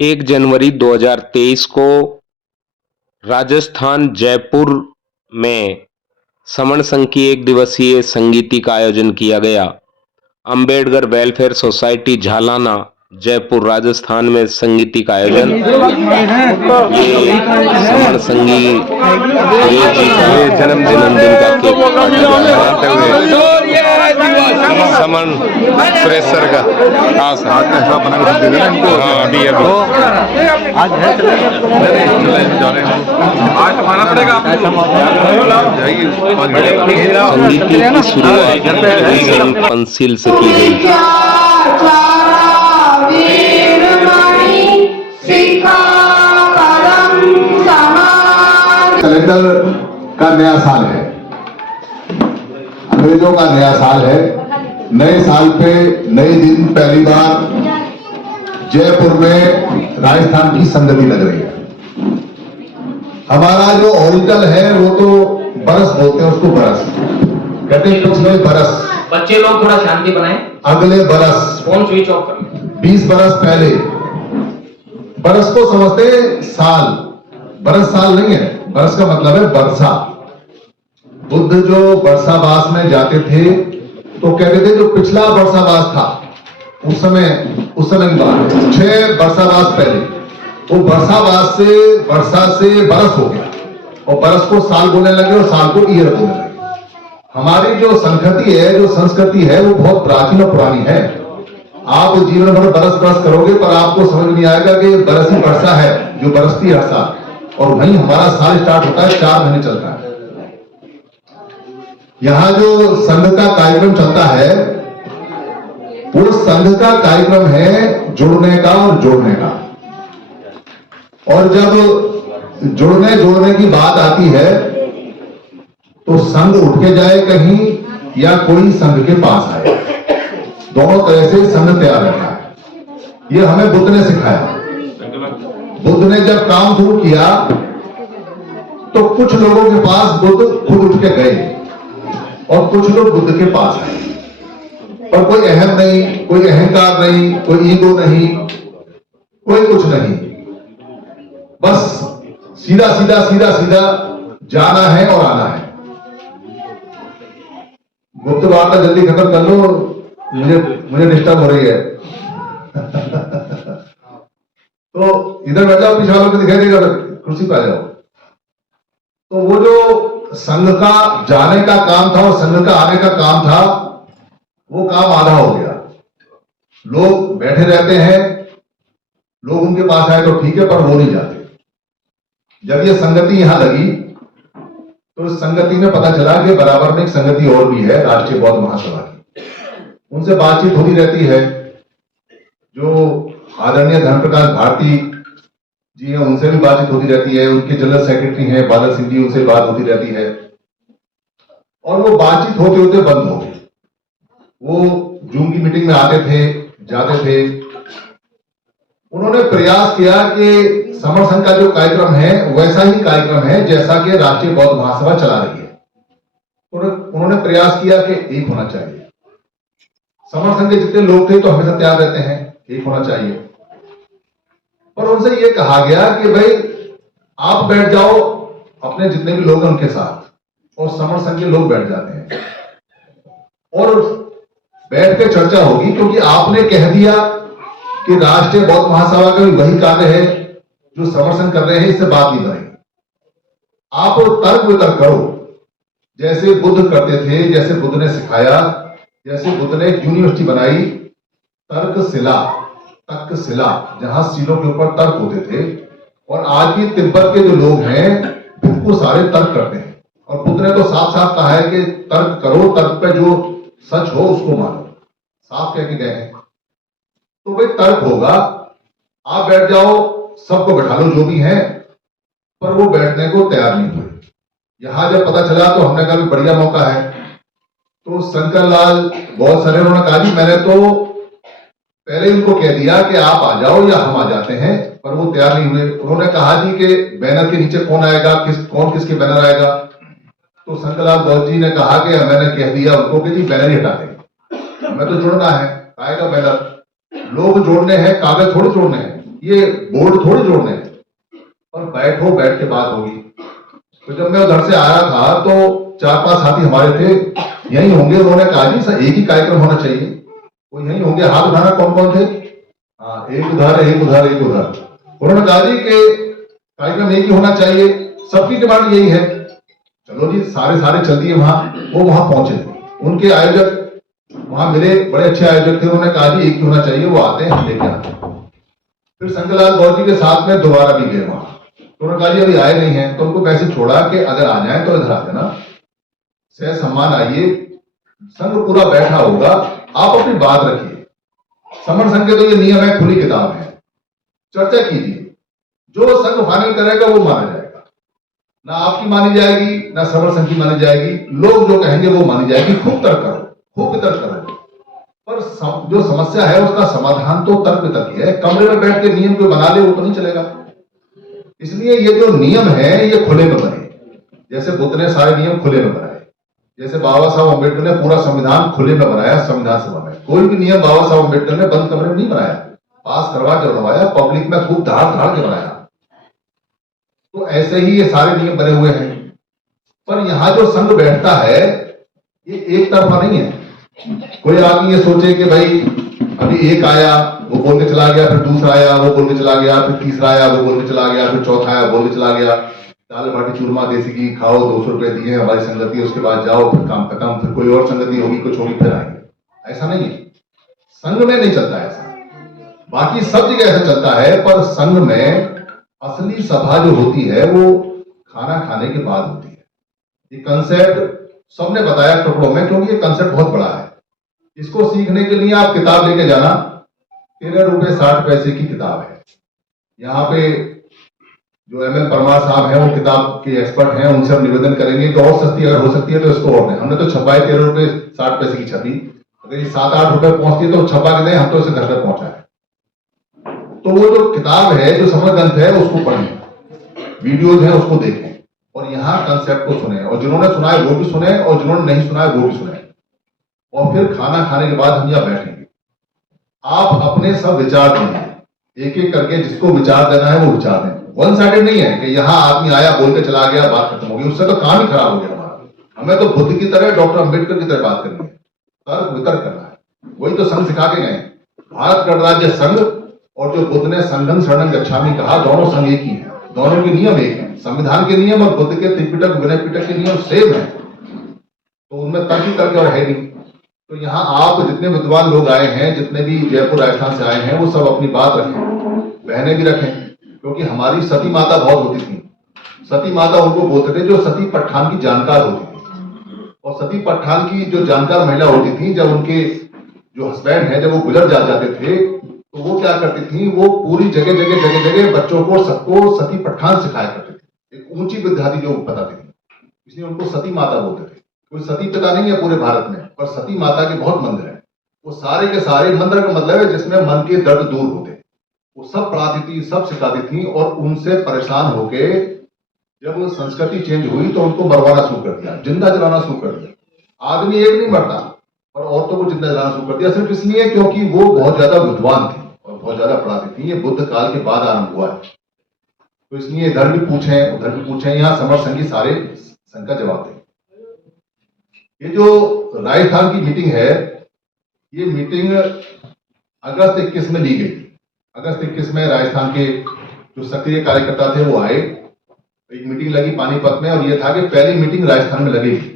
1 जनवरी 2023 को राजस्थान जयपुर में समण संघ की 1 दिवसीय संगीति का आयोजन किया गया। अंबेडकर वेलफेयर सोसाइटी झालाना जयपुर राजस्थान में संगीति का आयोजन ये समण संघी जी का जन्मदिन का केक मनाते हुए समन सुरेश सर का अभी संगीत की शुरुआत पंसिल से की गई। कैलेंडर का नया साल है, अंग्रेजों का नया साल है। नए साल पे नए दिन पहली बार जयपुर में राजस्थान की संगति लग रही है। हमारा जो ओरिजिनल है वो तो बरस बोलते हैं उसको, बरस कहते हैं पिछले बरस। बच्चे लोग थोड़ा शांति बनाएं। अगले बरस, फोन स्विच ऑफ कर। 20 बरस पहले, बरस को समझते साल, बरस साल नहीं है, बरस का मतलब है वर्षा। बुद्ध जो वर्षावास में जाते थे तो कहते थे जो पिछला वर्षावास था उस समय की बात है, 6 वर्षावास पहले, वो वर्षावास से वर्षा से बरस हो गया और बरस को साल बोलने लगे और साल को ईयर बोलने लगे। हमारी जो संस्कृति है, जो संस्कृति है वो बहुत प्राचीन और पुरानी है। आप जीवन भर बरस बरस करोगे पर आपको समझ नहीं आएगा कि बरस ही वर्षा है जो बरसती हर साल, और वहीं हमारा साल स्टार्ट होता है, 4 महीने चलता है। यहां जो संघ का कार्यक्रम चलता है वो संघ का कार्यक्रम है जुड़ने का और जोड़ने का। और जब जोड़ने की बात आती है तो संघ उठ के जाए कहीं या कोई संघ के पास आए, दोनों तरह से संघ तैयार रहता है। ये हमें बुद्ध ने सिखाया। बुद्ध ने जब काम शुरू किया तो कुछ लोगों के पास बुद्ध खुद उठ के गए और कुछ लोग बुद्ध के पास आए, और कोई अहम नहीं, कोई अहंकार नहीं, कोई ईगो नहीं, कोई कुछ नहीं, बस सीधा सीधा सीधा सीधा जाना है और आना है। गुप्त वार्ता जल्दी खत्म कर लो, मुझे डिस्टर्ब हो रही है। तो इधर बैठ जाओ, पीछे वालों को दिखाई देगा, कुर्सी पे आ जाओ। तो वो जो संघ का जाने का काम था और संघ का आने का काम था, वो काम आधा हो गया। लोग बैठे रहते हैं, लोग उनके पास आए तो ठीक है, पर वो नहीं जाते। जब ये संगति यहां लगी तो इस संगति में पता चला कि बराबर में एक संगति और भी है, राष्ट्रीय बौद्ध महासभा की। उनसे बातचीत होती रहती है। जो आदरणीय धर्मप्रकाश भारती जी हैं उनसे भी बातचीत होती रहती है। उनके जनरल सेक्रेटरी हैं बादल सिंह जी, उनसे बात होती रहती है। और वो बातचीत होते होते बंद हो गई। वो जूम की मीटिंग में आते थे, जाते थे। उन्होंने प्रयास किया कि समर संघ का जो कार्यक्रम है वैसा ही कार्यक्रम है जैसा कि राष्ट्रीय बौद्ध महासभा चला रही है। उन्होंने प्रयास किया कि एक होना चाहिए। समर संघ के जितने लोग थे तो हमेशा तैयार रहते हैं, एक होना चाहिए। पर उनसे यह कहा गया कि भाई आप बैठ जाओ अपने जितने भी लोग हैं उनके साथ, और समर संघ के लोग बैठ जाते हैं और बैठ के चर्चा होगी, क्योंकि आपने कह दिया कि राष्ट्रीय बौद्ध महासभा का भी वही कार्य है जो समर संघ कर रहे हैं, इससे बात नहीं बनेगी। आप तर्क वितर्क करो जैसे बुद्ध करते थे, जैसे बुद्ध ने सिखाया, जैसे बुद्ध ने एक यूनिवर्सिटी बनाई, तर्कशिला, तक्षशिला, जहां सीलों के ऊपर तर्क होते थे। और आज भी तिब्बत के जो लोग हैं बिल्कुल सारे तर्क करते हैं, और बुद्ध ने तो साफ साफ कहा है कि तर्क करो, तर्क पे जो सच हो उसको मानो, साफ कह के गए हैं। तो भाई तर्क होगा, आप बैठ जाओ, सबको बैठा लो जो भी है, पर वो बैठने को तैयार नहीं हुए। यहां जब पता चला तो हमने कहा बढ़िया मौका है। तो शंकर लाल बहुत सारे उन्होंने कहा जी मैंने तो पहले उनको कह दिया कि आप आ जाओ या हम आ जाते हैं, पर वो तैयार नहीं हुए। उन्होंने कहा जी कि बैनर के नीचे कौन आएगा, कौन किसके बैनर आएगा। तो शंकरलाल गौर जी ने कहा कि मैंने कह दिया उनको कि जी बैनर ही हटा देंगे, हमें तो जोड़ना है, आएगा बैनर, लोग जोड़ने हैं, कागज थोड़े जोड़ने हैं। ये बोर्ड थोड़ी जोड़ने हैं, और बैठो, बैठ के बात होगी। तो जब मैं उधर से आया था तो 4-5 साथी हमारे थे, यही होंगे, उन्होंने कहा जी सर एक ही कार्यक्रम होना चाहिए। वो यही होंगे, हाथ उठाना, कौन कौन थे? हाँ, एक उधर, एक उधर, एक उधर। उन्होंने कहा जी कि कार्यक्रम एक ही होना चाहिए, सबकी डिमांड यही है। चलो जी, सारे चल दिए वहां। वो वहां पहुंचे, उनके आयोजक वहां मिले, बड़े अच्छे आयोजक थे। उन्होंने कहा जी एक ही होना चाहिए, वो आते हैं, हम लेके आते हैं। फिर शंकरलाल गौर जी के साथ में दोबारा भी गए वहां, तो उन्होंने कहा जी अभी आए नहीं है, तो उनको मैसेज छोड़ा कि अगर आ जाए तो इधर आ जाना, सह सम्मान आइए, संघ पूरा बैठा होगा, आप अपनी बात रखिए। समर संघ के तो ये नियम है, खुली किताब है, चर्चा कीजिए, जो संघ फाइनल करेगा वो माना जाएगा, ना आपकी मानी जाएगी ना समर संघ की मानी जाएगी, लोग जो कहेंगे वो मानी जाएगी। खूब तर्क करो, खूब तर्क करो, पर जो समस्या है उसका समाधान तो तर्क तक ही है। कमरे में बैठ के नियम को बना ले वो तो नहीं चलेगा। इसलिए ये जो नियम है ये खुले में बने, जैसे बुद्ध ने सारे नियम खुले में बनाए, जैसे बाबा साहब अम्बेडकर ने पूरा संविधान खुले में बनाया, संविधान सभा में कोई भी नियम बाबा साहब अम्बेडकर ने बंद कमरे में नहीं बनाया, पास करवा के बनवाया, पब्लिक में खूब धाड़ के बनाया। तो ऐसे ही ये सारे नियम बने हुए हैं। पर यहां जो संघ बैठता है ये एक तरफा नहीं है। कोई आदमी ये सोचे कि भाई अभी एक आया वो बोल के चला गया, फिर दूसरा आया वो बोल के चला गया, फिर तीसरा आया वो बोल के चला गया, फिर चौथा आया बोल के चला गया, दाल बाटी चूरमा देसी घी खाओ, 200 रुपए दिए हमारी संगति, उसके बाद जाओ, फिर काम खत्म, फिर कोई और संगति होगी, कुछ होगी, फिर आएंगे। ऐसा नहीं है, संघ में नहीं चलता ऐसा। बाकी सब जगह ऐसा चलता है, पर संघ में असली सभा जो होती है वो खाना खाने के बाद होती है। ये कंसेप्ट सबने बताया टुकड़ों में, क्योंकि ये कंसेप्ट बहुत बड़ा है। इसको सीखने के लिए आप किताब लेके जाना, 13 रुपए 60 पैसे की किताब है। यहाँ पे जो एमएल परमार साहब हैं वो किताब के एक्सपर्ट हैं, उनसे हम निवेदन करेंगे कि और सस्ती अगर हो सकती है तो इसको और दें। हमने तो छपाई 13 रुपए 60 पैसे की छपी, अगर ये 7-8 रुपए पहुंचती है तो छपा के दें, हम तो इसे घर तक पहुंचाए। तो वो जो किताब है, जो समर ग्रंथ है उसको पढ़ें, वीडियोज है उसको देखें, और यहाँ कंसेप्ट को सुने, और जिन्होंने सुना है वो भी सुने, और जिन्होंने नहीं सुना है वो भी सुने। और फिर खाना खाने के बाद हम यहाँ बैठेंगे, आप अपने सब विचार देंगे, एक एक करके जिसको विचार देना है वो विचार दें। वन साइडेड नहीं है कि यहाँ आदमी आया बोल के चला गया, बात खत्म हो गई, उससे तो काम ही खराब हो गया हमारा। हमें तो बुद्ध की तरह, डॉक्टर अंबेडकर की तरह बात करनी है, तर्क वितर्क करना है। वही तो संघ सिखा के गए, भारत गणराज्य संघ और जो बुद्ध ने संघं शरणं गच्छामि कहा, दोनों संघ एक ही है, दोनों के नियम एक है। संविधान के नियम और बुद्ध के त्रिपिटक विनय पिटक के नियम सेम है, तो उनमें तर्क ही तर्क और है नहीं। तो यहाँ आप जितने विद्वान लोग आए हैं, जितने भी जयपुर राजस्थान से आए हैं, वो सब अपनी बात रखें, बहनें भी रखें, क्योंकि हमारी सती माता बहुत होती थी। सती माता उनको बोलते थे जो सती पठान की जानकार होती थी, और सती पठान की जो जानकार महिला होती थी, जब उनके जो हस्बैंड है जब वो गुजर जाते थे तो वो क्या करती थी, वो पूरी जगह बच्चों को सबको सती पठान सिखाया करती थी। एक ऊंची विद्या थी जो बताती थी, इसलिए उनको सती माता बोलते थे। कोई सती पिता नहीं है पूरे भारत में, पर सती माता के बहुत मंदिर है। वो सारे के सारे मंदिर का मतलब है जिसमें मन के दर्द दूर होते, वो सब पढ़ाती थी, सब सिखाती थी। और उनसे परेशान होके जब संस्कृति चेंज हुई तो उनको मरवाना शुरू कर दिया, जिंदा जलाना शुरू कर दिया। आदमी एक नहीं मरता, और औरतों को जिंदा जलाना शुरू कर दिया, सिर्फ इसलिए क्योंकि वो बहुत ज्यादा विद्वान थी और बहुत ज्यादा पढ़ाती थी। ये बुद्ध काल के बाद आरंभ हुआ है, तो इसलिए इधर भी पूछें उधर भी पूछें, यहाँ समर संघी सारे संघ का जवाब दें। ये जो राजस्थान की मीटिंग है, ये मीटिंग अगस्त 21 में ली गई। अगस्त 21 में राजस्थान के जो सक्रिय कार्यकर्ता थे वो आए, एक मीटिंग लगी पानीपत में, और ये था कि पहली मीटिंग राजस्थान में लगेगी।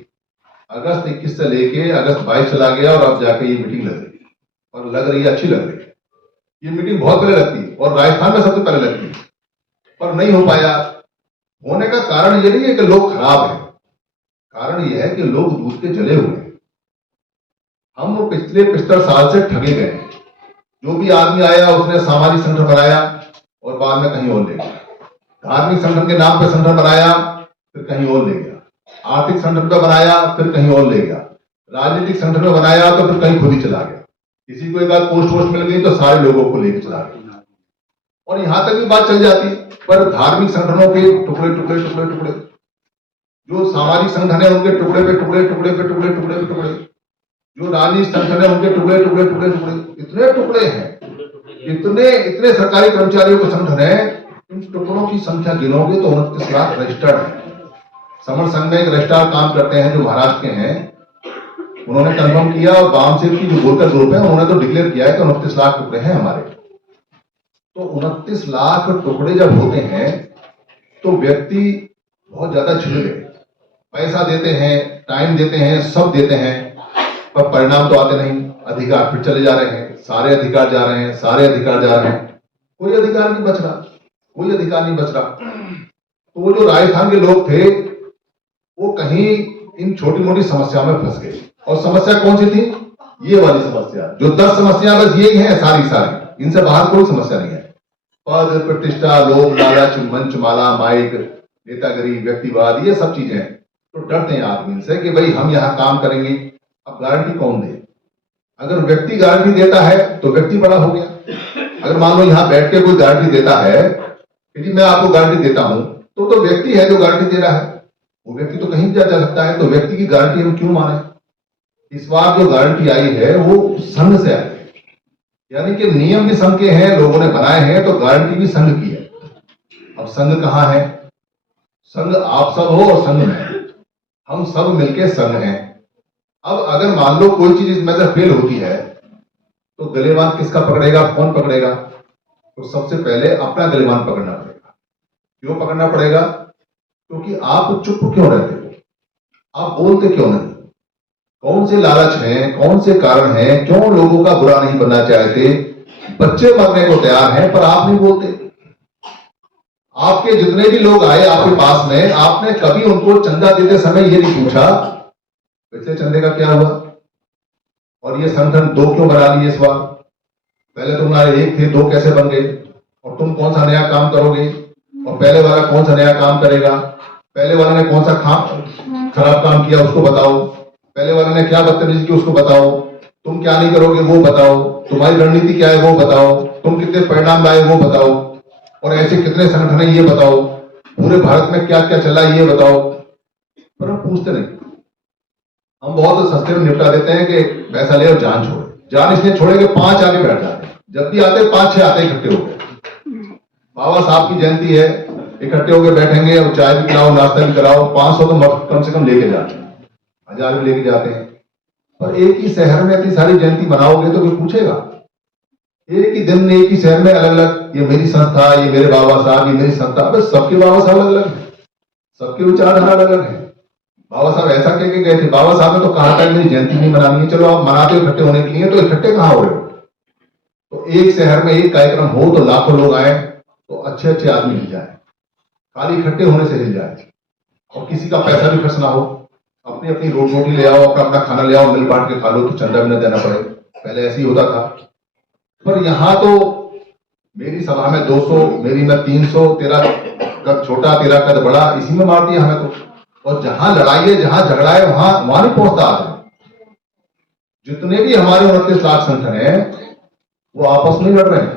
अगस्त 21 से लेके अगस्त 22 चला गया, और अब जाके ये मीटिंग लग रही है, और लग रही है, अच्छी लग रही है। ये मीटिंग बहुत पहले लगती और राजस्थान में सबसे पहले लगती, पर नहीं हो पाया। होने का कारण ये नहीं है कि लोग खराब हैं, कारण यह है कि लोग दूध के जले हुए हैं। हम पिछले 75 साल से ठगे गए हैं। जो भी आदमी आया उसने सामाजिक संगठन बनाया और बाद में कहीं और ले गया, धार्मिक संगठन के नाम पे संगठन बनाया फिर कहीं और ले गया, आर्थिक संगठन पे बनाया फिर कहीं और ले गया, राजनीतिक संगठन में बनाया तो फिर कहीं खुद ही चला गया। किसी को एक बार पोस्ट वोस्ट मिल गई तो सारे लोगों को लेके चला गया, और यहां तक भी बात चल जाती। पर धार्मिक संगठनों के टुकड़े टुकड़े टुकड़े टुकड़े, जो सामाजिक संगठन है उनके टुकड़े पे टुकड़े टुकड़े पे टुकड़े टुकड़े पे टुकड़े, जो राजनीतिक संगठन है उनके टुकड़े टुकड़े टुकड़े टुकड़े, इतने टुकड़े हैं इतने इतने सरकारी कर्मचारियों का संगठन है, इन टुकड़ों की संख्या गिनोगे तो 29 लाख रजिस्टर्ड है। समर संघ में एक रजिस्ट्रार काम करते हैं जो महाराष्ट्र के हैं, उन्होंने कंफर्म किया और बामसेव की जो बोलकर ग्रुप है उन्होंने तो डिक्लेयर किया है कि 29 लाख टुकड़े हैं हमारे। तो 29 लाख टुकड़े जब होते हैं तो व्यक्ति बहुत ज्यादा झिल गए, पैसा देते हैं, टाइम देते हैं, सब देते हैं, पर परिणाम तो आते नहीं, अधिकार फिर चले जा रहे हैं, सारे अधिकार जा रहे हैं, सारे अधिकार जा रहे हैं, कोई अधिकार नहीं बच रहा, कोई अधिकार नहीं बच रहा। तो वो जो राजस्थान के लोग थे वो कहीं इन छोटी मोटी समस्याओं में फंस गए। और समस्या कौन सी थी? ये वाली समस्या, जो 10 समस्या बस यही है सारी सारी, इनसे बाहर कोई समस्या नहीं है। पद, प्रतिष्ठा, लोभ, लालच, मंच माला, माइक, नेतागिरी, व्यक्तिवाद, ये सब चीजें तो डरते हैं आदमी इनसे कि भाई हम यहाँ काम करेंगे। अब गारंटी कौन दे? अगर व्यक्ति गारंटी देता है तो व्यक्ति बड़ा हो गया। अगर मान लो यहाँ बैठ के कोई गारंटी देता है कि जी मैं आपको गारंटी देता हूं, तो व्यक्ति है जो गारंटी दे रहा है, वो व्यक्ति तो कहीं भी जा सकता है, तो व्यक्ति की गारंटी हम क्यों माने? इस बार जो गारंटी आई है वो संघ से आई है, यानी कि नियम भी संघ के हैं, लोगों ने बनाए हैं, तो गारंटी भी संघ की है। अब संघ कहां है? संघ आप सब हो और संघ में हम सब मिलके संघ हैं। अब अगर मान लो कोई चीज इसमें से फेल होती है तो गलेवान किसका पकड़ेगा? कौन पकड़ेगा? तो सबसे पहले अपना गलेवान पकड़ना पड़ेगा। क्यों पकड़ना पड़ेगा? क्योंकि आप चुप क्यों रहते हो? आप बोलते क्यों नहीं? कौन से लालच हैं, कौन से कारण हैं, क्यों लोगों का बुरा नहीं बनना चाहते? बच्चे मरने को तैयार हैं पर आप नहीं बोलते। आपके जितने भी लोग आए आपके पास में, आपने कभी उनको चंदा देते समय ये नहीं पूछा पिछले चंदे का क्या हुआ, और ये संगठन 2 क्यों बना लिए इस बार? पहले तुम्हारे 1 थे, 2 कैसे बन गए? और तुम कौन सा नया काम करोगे? और पहले वाला कौन सा नया काम करेगा? पहले वाले ने कौन सा खराब काम किया उसको बताओ, पहले वाले ने क्या बदतमीजी की उसको बताओ, तुम क्या नहीं करोगे वो बताओ, तुम्हारी रणनीति क्या है वो बताओ, तुम कितने परिणाम लाए वो बताओ, और ऐसे कितने संगठन है ये बताओ, पूरे भारत में क्या क्या चला ये बताओ। पर हम पूछते नहीं, हम बहुत सस्ते में निपटा देते हैं कि पैसा ले और जान छोड़े। जान इसलिए छोड़े कि 5 आगे बैठ जाते हैं, जब भी आते 5-6 आते इकट्ठे हो गए। बाबा साहब की जयंती है, इकट्ठे होकर बैठेंगे और चाय भी पिलाओ, नाश्ता भी कराओ, 500 तो कम से कम लेके जाते हैं, 1000 भी लेके जाते हैं। पर एक ही शहर में इतनी सारी जयंती बनाओगे तो कोई पूछेगा? एक ही दिन में एक ही शहर में अलग अलग, ये मेरी संस्था, ये मेरे बाबा साहब, ये मेरी संस्था। अब सबके बाबा साहब अलग अलग है, सबके विचारधारा अलग अलग है। बाबा साहब ऐसा कह के गए थे, बाबा साहब ने तो कहा था मेरी जयंती नहीं मनानी है, चलो आप मनाते हो इकट्ठे होने के लिए, तो इकट्ठे कहां हो रहे हो? तो एक शहर में एक कार्यक्रम हो तो लाखों लोग आए तो अच्छे अच्छे आदमी हिल जाए, खाली इकट्ठे होने से हिल जाए, और किसी का पैसा भी खर्च ना हो, अपनी अपनी रोटी ले आओ, अपना अपना खाना ले आओ, मिल बांट के खा लो, तो चंदा भी न देना पड़े। पहले ऐसे ही होता था। पर यहां तो मेरी सभा में 200, मेरी में 300, तेरा कद छोटा तेरा कद बड़ा, इसी में मार दिया हमें तो। और जहां लड़ाई है, जहां झगड़ा है, वहां नहीं पहुंचता आदमी। जितने भी हमारे 29 लाख संगठन है वो आपस में लड़ रहे हैं,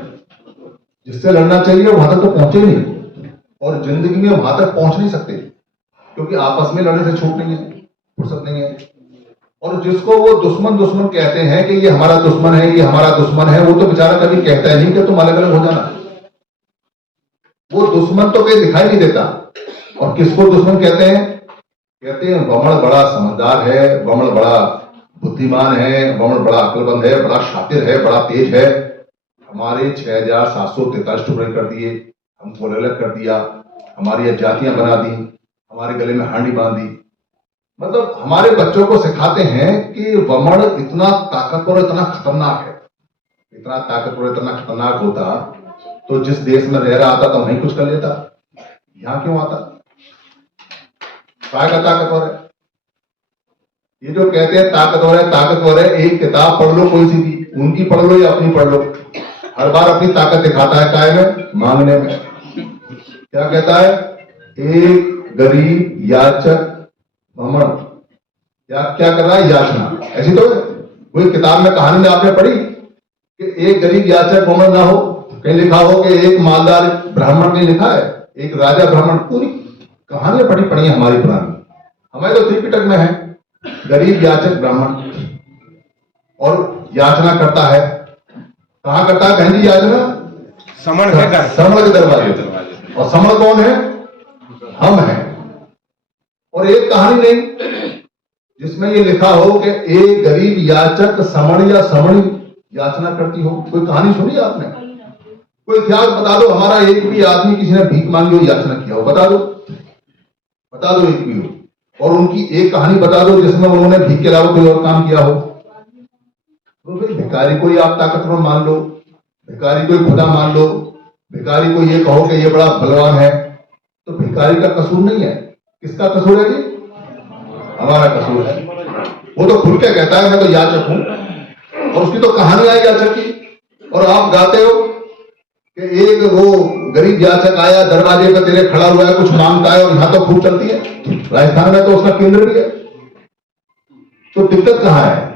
जिससे लड़ना चाहिए वहां तक तो पहुंचे नहीं, और जिंदगी में वहां तक पहुंच नहीं सकते, क्योंकि आपस में लड़ने से छूट नहीं है, फुर्सत नहीं है। और जिसको वो दुश्मन दुश्मन कहते हैं कि ये हमारा दुश्मन है, ये हमारा दुश्मन है, वो तो बेचारा कभी कहता नहीं कि तुम अलग अलग हो जाना। वो दुश्मन तो कहीं दिखाई नहीं देता। और किसको दुश्मन कहते हैं? कहते हैं बमण बड़ा समझदार है, बमण बड़ा बुद्धिमान है, बमण बड़ा अक्लमंद है, बड़ा शातिर है, बड़ा तेज है। हमारे 6743 टुकड़े कर दिए, हमको अलग अलग कर दिया, हमारी जातियां बना दी, हमारे गले में हांडी बांध दी। मतलब हमारे बच्चों को सिखाते हैं कि वमन इतना ताकतवर, इतना खतरनाक है। इतना ताकतवर, इतना खतरनाक होता तो जिस देश में रह रहा था तो वहीं कुछ कर लेता, यहां क्यों आता? काय का ताकतवर है? ये जो कहते हैं ताकतवर है, ताकतवर है, एक किताब पढ़ लो कोई सी भी, उनकी पढ़ लो या अपनी पढ़ लो, हर बार अपनी ताकत दिखाता है। काय में? मांगने में। क्या कहता है? एक गरीब याचक भ्रमण, या क्या कर रहा है? याचना। ऐसी तो कोई किताब में कहानी में आपने पढ़ी कि एक गरीब याचक भ्रमण ना हो? कहीं लिखा हो कि एक मालदार ब्राह्मण ने लिखा है, एक राजा ब्राह्मण? पूरी कहानियां पढ़ी है हमारी पुरानी, हमारे तो त्रिपिटक में है। गरीब याचक ब्राह्मण, और याचना करता है, कहाँ करता है बहन जी याचना? समण के घर समण के दरवाजे। और समण कौन है? हम हैं। और एक कहानी नहीं जिसमें ये लिखा हो कि एक गरीब याचक समण या समणी याचना करती हो। कोई कहानी सुनी आपने? कोई इतिहास बता दो हमारा एक भी आदमी किसी ने भीख मांगी हो, याचना किया हो, बता दो, बता दो एक भी हो। और उनकी एक कहानी बता दो जिसमें उन्होंने भीख के अलावा कोई और काम किया हो। तो फिर भिखारी को ही आप ताकतवर मान लो, भिखारी को ही खुदा मान लो, भिखारी को ये कहो कि ये बड़ा बलवान है, तो भिखारी का कसूर नहीं है। किसका कसूर है जी? हमारा कसूर है। वो तो खुल के कहता है मैं तो याचक हूं, और उसकी तो कहानी आई याचक की। और आप गाते हो कि एक वो गरीब याचक आया दरवाजे पे तेरे खड़ा हुआ है, कुछ मांगता है, और यहां तो खूब चलती है, राजस्थान में तो उसका केंद्र भी है। तो दिक्कत कहां है?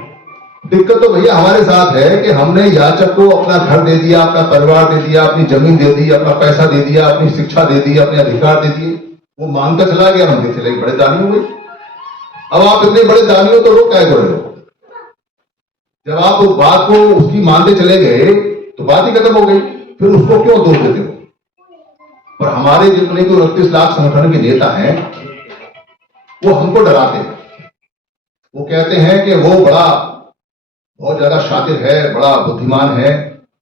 दिक्कत तो भैया हमारे साथ है कि हमने याचक को अपना घर दे दिया, अपना परिवार दे दिया, अपनी जमीन दे दी, अपना पैसा दे दिया, अपनी शिक्षा दे दी, अपने अधिकार दे दिए। वो मांगता चला गया, हम चले बड़े दानी हो गए। अब आप इतने बड़े दानी हो तो रोक क्या कर रहे हो? जब आप उस बात को उसकी मानते चले गए तो बात ही खत्म हो गई, फिर उसको क्यों दोष देते हो? पर हमारे जितने को 29 लाख संगठन के नेता हैं वो हमको डराते हैं। वो कहते हैं कि वो बड़ा बहुत ज्यादा शातिर है, बड़ा बुद्धिमान है।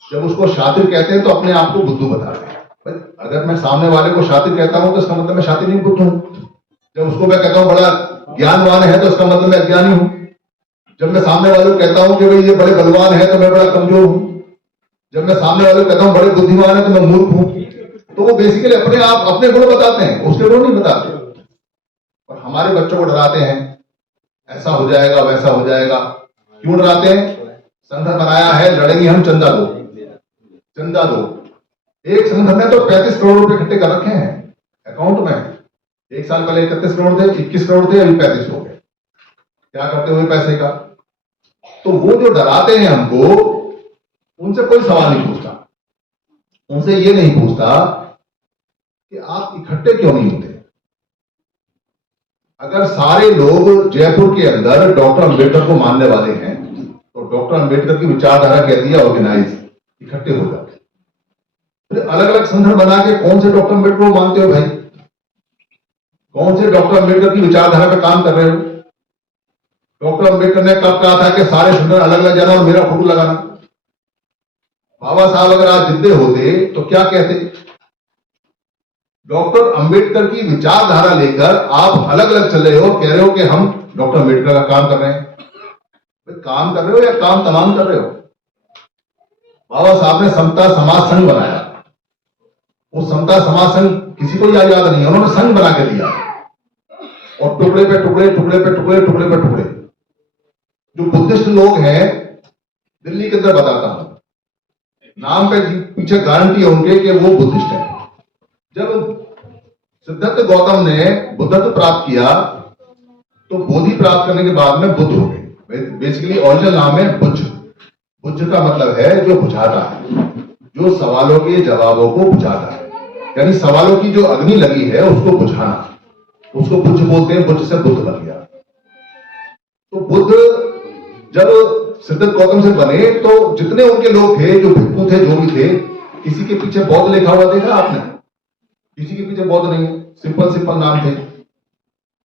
जब उसको शातिर कहते हैं तो अपने आप को बुद्धू बताते हैं। भाई अगर मैं सामने वाले को शातिर कहता हूं तो इसका मतलब मैं शातिर नहीं, बुद्धू हूं। जब उसको मैं कहता हूं बड़ा ज्ञानवान है तो इसका मतलब मैं अज्ञानी हूं। जब मैं सामने वाले को कहता हूं कि भाई ये बड़े बलवान है तो मैं बड़ा कमजोर हूं। जब मैं सामने वाले को कहता हूं बड़े बुद्धिमान है तो मैं मूर्ख हूं। तो वो बेसिकली अपने आप अपने गुण बताते हैं, उसके गुण नहीं बताते। और हमारे बच्चों को डराते हैं, ऐसा हो जाएगा वैसा हो जाएगा। क्यों डराते हैं? संगठन बनाया है, लड़ेंगे हम, चंदा दो, चंदा दो। एक संगठन ने तो 35 करोड़ रुपए इकट्ठे कर रखे हैं अकाउंट में। एक साल पहले 31 करोड़ थे, 21 करोड़ थे, अभी 35 हो गए। क्या करते हुए पैसे का? तो वो जो डराते हैं हमको, उनसे कोई सवाल नहीं पूछता। उनसे ये नहीं पूछता कि आप इकट्ठे क्यों नहीं होते। अगर सारे लोग जयपुर के अंदर डॉक्टर अंबेडकर को मानने वाले हैं तो डॉक्टर अंबेडकर की विचारधारा कहती है ऑर्गेनाइज, इकट्ठे हो जाते। फिर अलग अलग संगठन बना के कौन से डॉक्टर अंबेडकर को मानते हो भाई? कौन से डॉक्टर अंबेडकर की विचारधारा पे काम कर रहे हो? डॉक्टर अंबेडकर ने कब कहा था कि सारे संगठन अलग अलग जाना और मेरा फोटो लगाना? बाबा साहब अगर आज जिद्दे होते तो क्या कहते? डॉक्टर अंबेडकर की विचारधारा लेकर आप अलग अलग चल रहे हो, कह रहे हो कि हम डॉक्टर अंबेडकर का काम कर रहे हैं। काम कर रहे हो या काम तमाम कर रहे हो? बाबा साहब ने समता समाज संघ बनाया। वो समता समाज संघ किसी को याद नहीं है, उन्होंने संघ बना के दिया। और टुकड़े पे टुकड़े, टुकड़े पे टुकड़े, टुकड़े पे टुकड़े। जो बुद्धिस्ट लोग हैं दिल्ली के अंदर, बताता हूं, नाम पे पीछे गारंटी है उनके कि वो बुद्धिस्ट है। जब सिद्धार्थ गौतम ने बुद्धत्व प्राप्त किया तो बोधि प्राप्त करने के बाद में बुद्ध हो गए। बेसिकली ओरिजिनल नाम है बुद्ध। बुद्ध का मतलब है जो बुझाता है, जो सवालों के जवाबों को बुझाता है, यानी सवालों की जो अग्नि लगी है उसको बुझाना, उसको बुद्ध बोलते हैं। बुद्ध से बुद्ध बन गया। तो बुद्ध जब सिद्धार्थ गौतम से बने तो जितने उनके लोग थे, जो भिक्षु थे, जो भी थे, किसी के पीछे बौद्ध लिखा हुआ देखा आपने? किसी के पीछे बौद्ध नहीं है, सिंपल सिंपल नाम थे।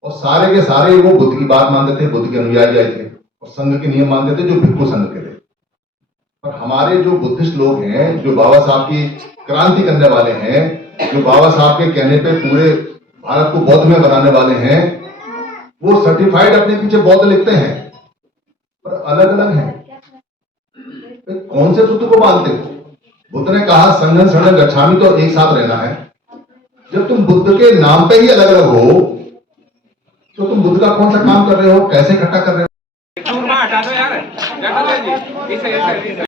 और सारे के सारे वो बुद्ध की बात मानते थे, बुद्ध के अनुयायी थे, और संघ के नियम मानते थे जो भिक्षु संघ के थे। पर हमारे जो बुद्धिस्ट लोग हैं, जो बाबा साहब की क्रांति करने वाले हैं, जो बाबा साहब के कहने पे पूरे भारत को बौद्ध में बनाने वाले हैं, वो सर्टिफाइड अपने पीछे बौद्ध लिखते हैं, पर अलग अलग हैं। कौन से बुद्ध को मानते हो? बुद्ध ने कहा संघं शरणं गच्छामि, तो एक साथ रहना है। जब तुम बुद्ध के नाम पे ही अलग अलग हो तो तुम बुद्ध का कौन सा काम कर रहे हो, कैसे इकट्ठा कर रहे हो?